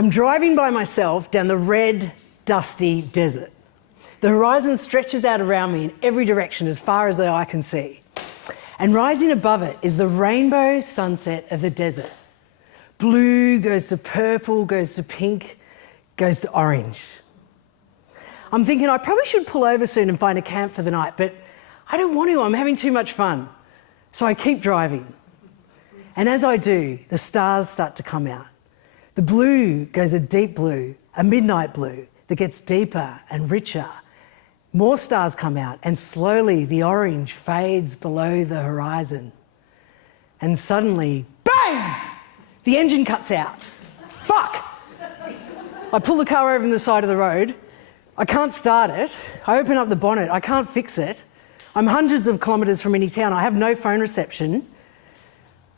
I'm driving by myself down the red, dusty desert. The horizon stretches out around me in every direction as far as the eye can see. And rising above it is the rainbow sunset of the desert. Blue goes to purple, goes to pink, goes to orange. I'm thinking I probably should pull over soon and find a camp for the night, but I don't want to, I'm having too much fun. So I keep driving. And as I do, the stars start to come out. The blue goes a deep blue, a midnight blue that gets deeper and richer. More stars come out, and slowly the orange fades below the horizon. And suddenly, bang! The engine cuts out. Fuck! I pull the car over on the side of the road. I can't start it. I open up the bonnet. I can't fix it. I'm hundreds of kilometres from any town. I have no phone reception.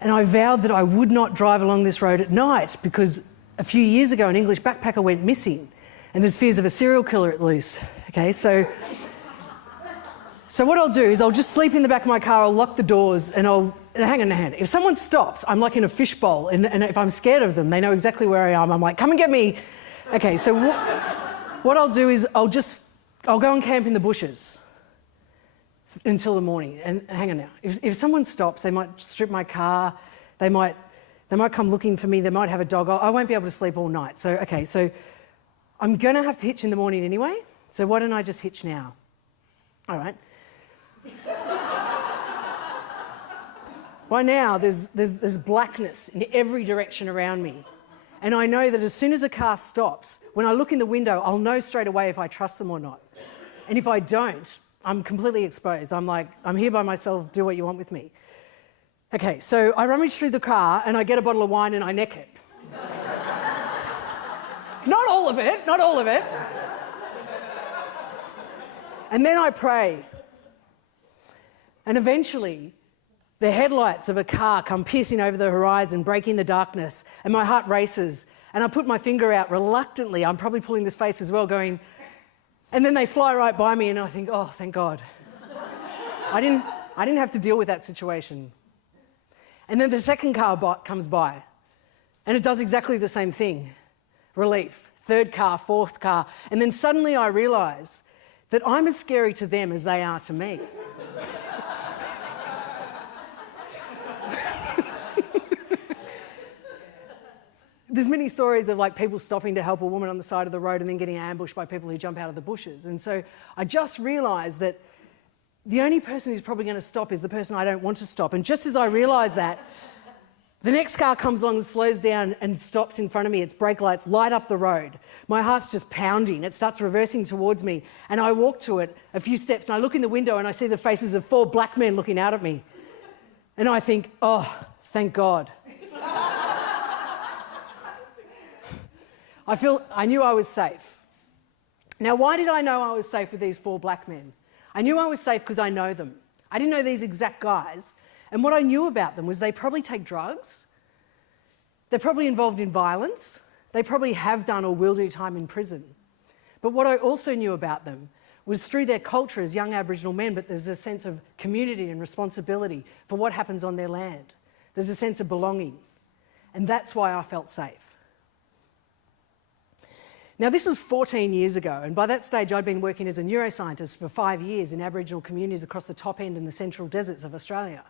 And I vowed that I would not drive along this road at night because a few years ago an English backpacker went missing and there's fears of a serial killer at loose. Okay, so what I'll do is I'll just sleep in the back of my car, I'll lock the doors and hang on. If someone stops, I'm like in a fishbowl and if I'm scared of them, they know exactly where I am. I'm like, come and get me. Okay, so what I'll do is I'll go and camp in the bushes until the morning. And hang on now, if someone stops, they might strip my car, they might come looking for me, they might have a dog. I won't be able to sleep all night. So I'm going to have to hitch in the morning anyway, so why don't I just hitch now? All right. By now, there's blackness in every direction around me. And I know that as soon as a car stops, when I look in the window, I'll know straight away if I trust them or not. And if I don't, I'm completely exposed. I'm like, I'm here by myself, do what you want with me. Okay, so I rummage through the car and I get a bottle of wine and I neck it. Not all of it. And then I pray. And eventually, the headlights of a car come piercing over the horizon, breaking the darkness, and my heart races. And I put my finger out reluctantly. I'm probably pulling this face as well, going, and then they fly right by me and I think, oh, thank God. I didn't have to deal with that situation. And then the second car comes by and it does exactly the same thing. Relief. Third car, fourth car. And then suddenly I realise that I'm as scary to them as they are to me. There's many stories of like people stopping to help a woman on the side of the road and then getting ambushed by people who jump out of the bushes. And so I just realised that the only person who's probably going to stop is the person I don't want to stop. And just as I realised that, the next car comes along and slows down and stops in front of me. Its brake lights light up the road. My heart's just pounding. It starts reversing towards me. And I walk to it a few steps and I look in the window and I see the faces of 4 black men looking out at me. And I think, oh, thank God. I knew I was safe. Now, why did I know I was safe with these 4 black men? I knew I was safe because I know them. I didn't know these exact guys. And what I knew about them was they probably take drugs. They're probably involved in violence. They probably have done or will do time in prison. But what I also knew about them was through their culture as young Aboriginal men, but there's a sense of community and responsibility for what happens on their land. There's a sense of belonging. And that's why I felt safe. Now, this was 14 years ago, and by that stage I'd been working as a neuroscientist for 5 years in Aboriginal communities across the top end and the central deserts of Australia.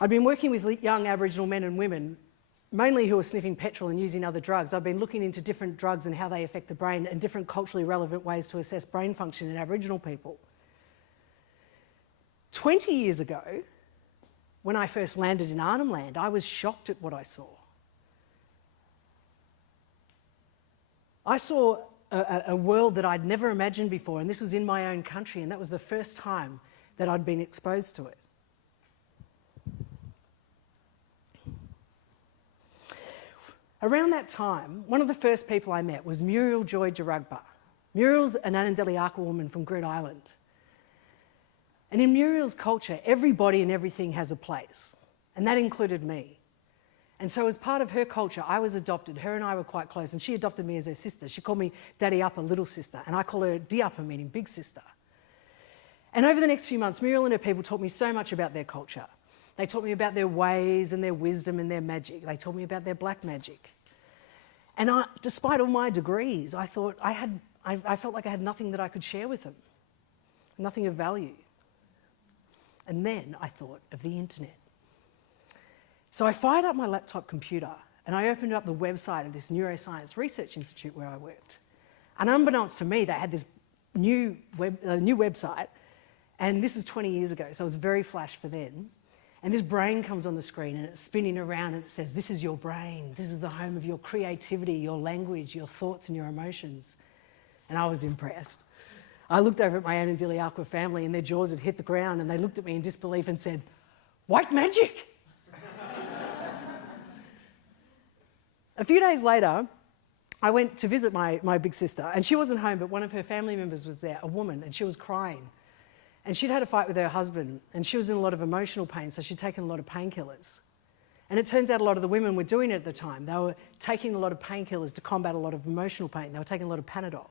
I'd been working with young Aboriginal men and women, mainly who were sniffing petrol and using other drugs. I've been looking into different drugs and how they affect the brain and different culturally relevant ways to assess brain function in Aboriginal people. 20 years ago, when I first landed in Arnhem Land, I was shocked at what I saw. I saw a world that I'd never imagined before, and this was in my own country, and that was the first time that I'd been exposed to it. Around that time, one of the first people I met was Muriel Joy Jarugba. Muriel's an Anandali woman from Groote Island. And in Muriel's culture, everybody and everything has a place, and that included me. And so as part of her culture, I was adopted. Her and I were quite close, and she adopted me as her sister. She called me Daddy Upper, little sister, and I call her Diapa, meaning big sister. And over the next few months, Muriel and her people taught me so much about their culture. They taught me about their ways and their wisdom and their magic. They taught me about their black magic. And despite all my degrees, I felt like I had nothing that I could share with them, nothing of value. And then I thought of the internet. So I fired up my laptop computer and I opened up the website of this neuroscience research institute where I worked. And unbeknownst to me, they had this new website, and this is 20 years ago, so it was very flash for then. And this brain comes on the screen and it's spinning around and it says, this is your brain. This is the home of your creativity, your language, your thoughts and your emotions. And I was impressed. I looked over at my Anandiliaqua family and their jaws had hit the ground and they looked at me in disbelief and said, white magic? A few days later, I went to visit my big sister and she wasn't home, but one of her family members was there, a woman, and she was crying. And she'd had a fight with her husband and she was in a lot of emotional pain, so she'd taken a lot of painkillers. And it turns out a lot of the women were doing it at the time. They were taking a lot of painkillers to combat a lot of emotional pain. They were taking a lot of Panadol.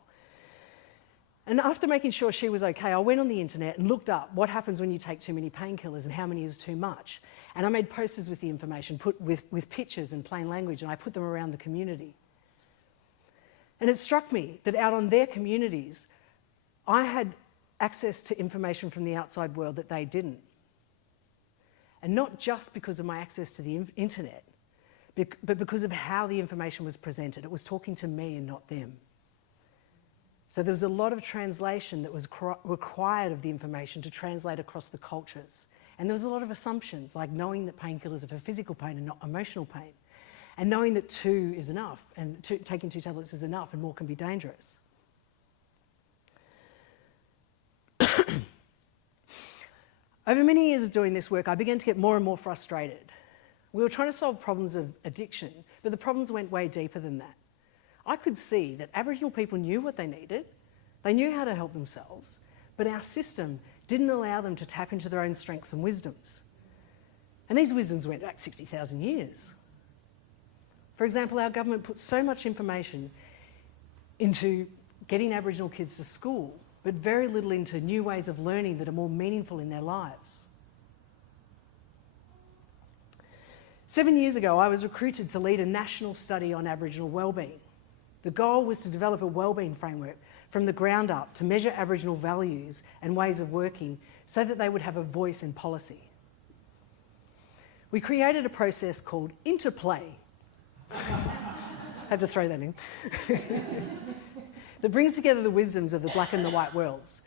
And after making sure she was okay, I went on the internet and looked up what happens when you take too many painkillers and how many is too much. And I made posters with the information, with pictures and plain language, and I put them around the community. And it struck me that out on their communities, I had access to information from the outside world that they didn't. And not just because of my access to the internet, but because of how the information was presented. It was talking to me and not them. So there was a lot of translation that was required of the information to translate across the cultures. And there was a lot of assumptions, like knowing that painkillers are for physical pain and not emotional pain, and knowing that 2 is enough, and taking 2 tablets is enough, and more can be dangerous. Over many years of doing this work, I began to get more and more frustrated. We were trying to solve problems of addiction, but the problems went way deeper than that. I could see that Aboriginal people knew what they needed, they knew how to help themselves, but our system didn't allow them to tap into their own strengths and wisdoms. And these wisdoms went back 60,000 years. For example, our government put so much information into getting Aboriginal kids to school, but very little into new ways of learning that are more meaningful in their lives. 7 years ago, I was recruited to lead a national study on Aboriginal wellbeing. The goal was to develop a wellbeing framework from the ground up to measure Aboriginal values and ways of working so that they would have a voice in policy. We created a process called interplay. Had to throw that in. That brings together the wisdoms of the black and the white worlds.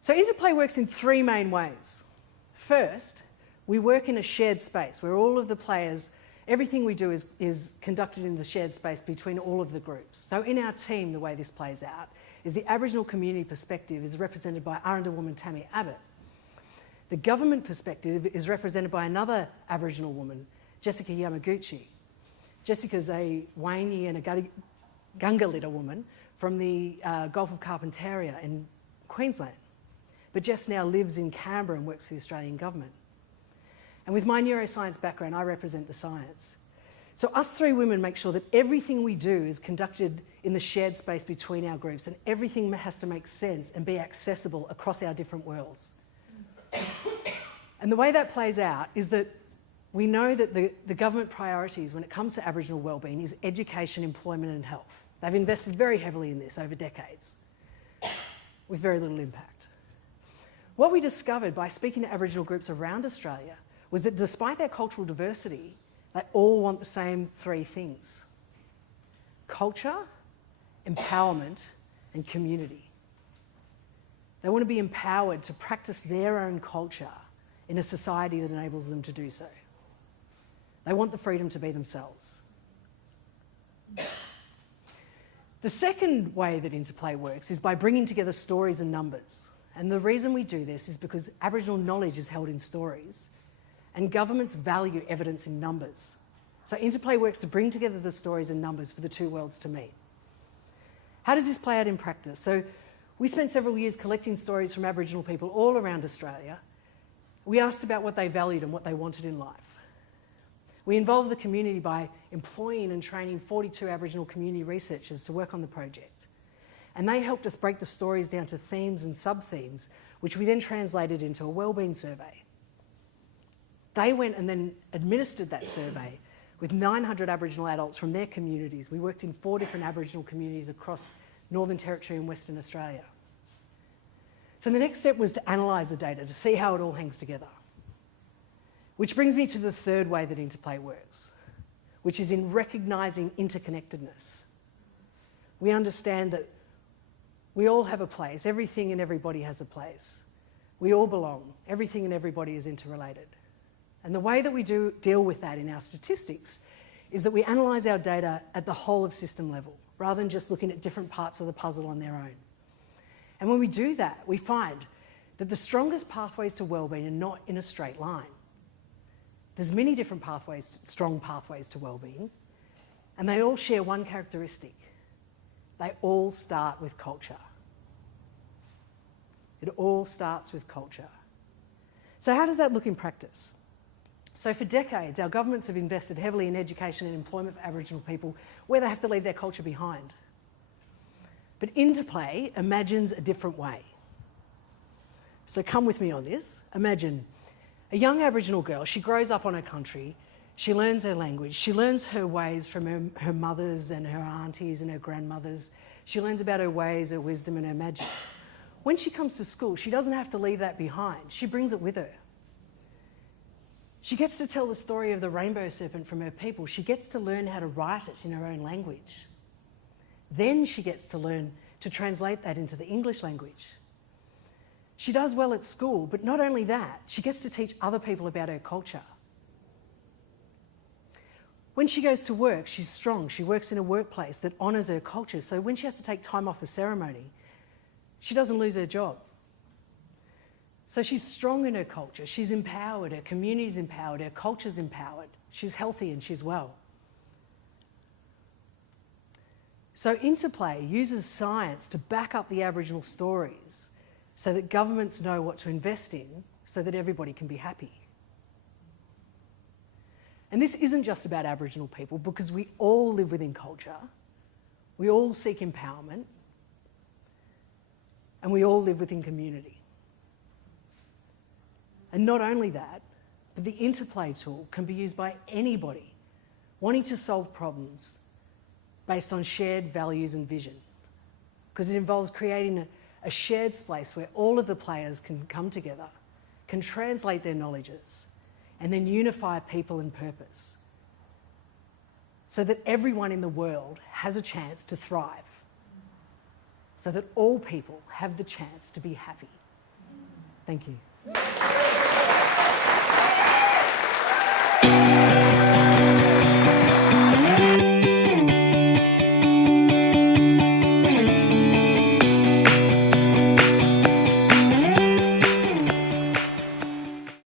So interplay works in 3 main ways. First, we work in a shared space where all of the players, everything we do is conducted in the shared space between all of the groups. So in our team, the way this plays out is the Aboriginal community perspective is represented by Arrernte woman Tammy Abbott. The government perspective is represented by another Aboriginal woman, Jessica Yamaguchi. Jessica's a Waini and a Gungalita woman from the Gulf of Carpentaria in Queensland, but Jess now lives in Canberra and works for the Australian government. And with my neuroscience background, I represent the science. So us 3 women make sure that everything we do is conducted in the shared space between our groups, and everything has to make sense and be accessible across our different worlds. And the way that plays out is that we know that the government priorities when it comes to Aboriginal wellbeing is education, employment and health. They've invested very heavily in this over decades with very little impact. What we discovered by speaking to Aboriginal groups around Australia was that despite their cultural diversity, they all want the same 3 things: culture, empowerment and community. They want to be empowered to practice their own culture in a society that enables them to do so. They want the freedom to be themselves. The second way that interplay works is by bringing together stories and numbers. And the reason we do this is because Aboriginal knowledge is held in stories and governments value evidence in numbers. So interplay works to bring together the stories and numbers for the 2 worlds to meet. How does this play out in practice? So we spent several years collecting stories from Aboriginal people all around Australia. We asked about what they valued and what they wanted in life. We involved the community by employing and training 42 Aboriginal community researchers to work on the project. And they helped us break the stories down to themes and sub-themes, which we then translated into a wellbeing survey. They went and then administered that survey with 900 Aboriginal adults from their communities. We worked in 4 different Aboriginal communities across Northern Territory and Western Australia. So the next step was to analyse the data, to see how it all hangs together. Which brings me to the third way that Interplay works, which is in recognising interconnectedness. We understand that we all have a place, everything and everybody has a place. We all belong, everything and everybody is interrelated. And the way that we deal with that in our statistics is that we analyse our data at the whole of system level, rather than just looking at different parts of the puzzle on their own. And when we do that, we find that the strongest pathways to wellbeing are not in a straight line. There's many different pathways, strong pathways to wellbeing, and they all share one characteristic. They all start with culture. It all starts with culture. So how does that look in practice? So for decades, our governments have invested heavily in education and employment for Aboriginal people where they have to leave their culture behind. But Interplay imagines a different way. So come with me on this. Imagine a young Aboriginal girl, she grows up on her country, she learns her language, she learns her ways from her mothers and her aunties and her grandmothers. She learns about her ways, her wisdom and her magic. When she comes to school, she doesn't have to leave that behind. She brings it with her. She gets to tell the story of the rainbow serpent from her people. She gets to learn how to write it in her own language. Then she gets to learn to translate that into the English language. She does well at school, but not only that, she gets to teach other people about her culture. When she goes to work, she's strong. She works in a workplace that honours her culture, so when she has to take time off for ceremony, she doesn't lose her job. So she's strong in her culture, she's empowered, her community's empowered, her culture's empowered, she's healthy and she's well. So Interplay uses science to back up the Aboriginal stories so that governments know what to invest in so that everybody can be happy. And this isn't just about Aboriginal people because we all live within culture, we all seek empowerment, and we all live within community. And not only that, but the Interplay tool can be used by anybody wanting to solve problems based on shared values and vision, because it involves creating a shared space where all of the players can come together, can translate their knowledges, and then unify people and purpose so that everyone in the world has a chance to thrive, so that all people have the chance to be happy. Thank you.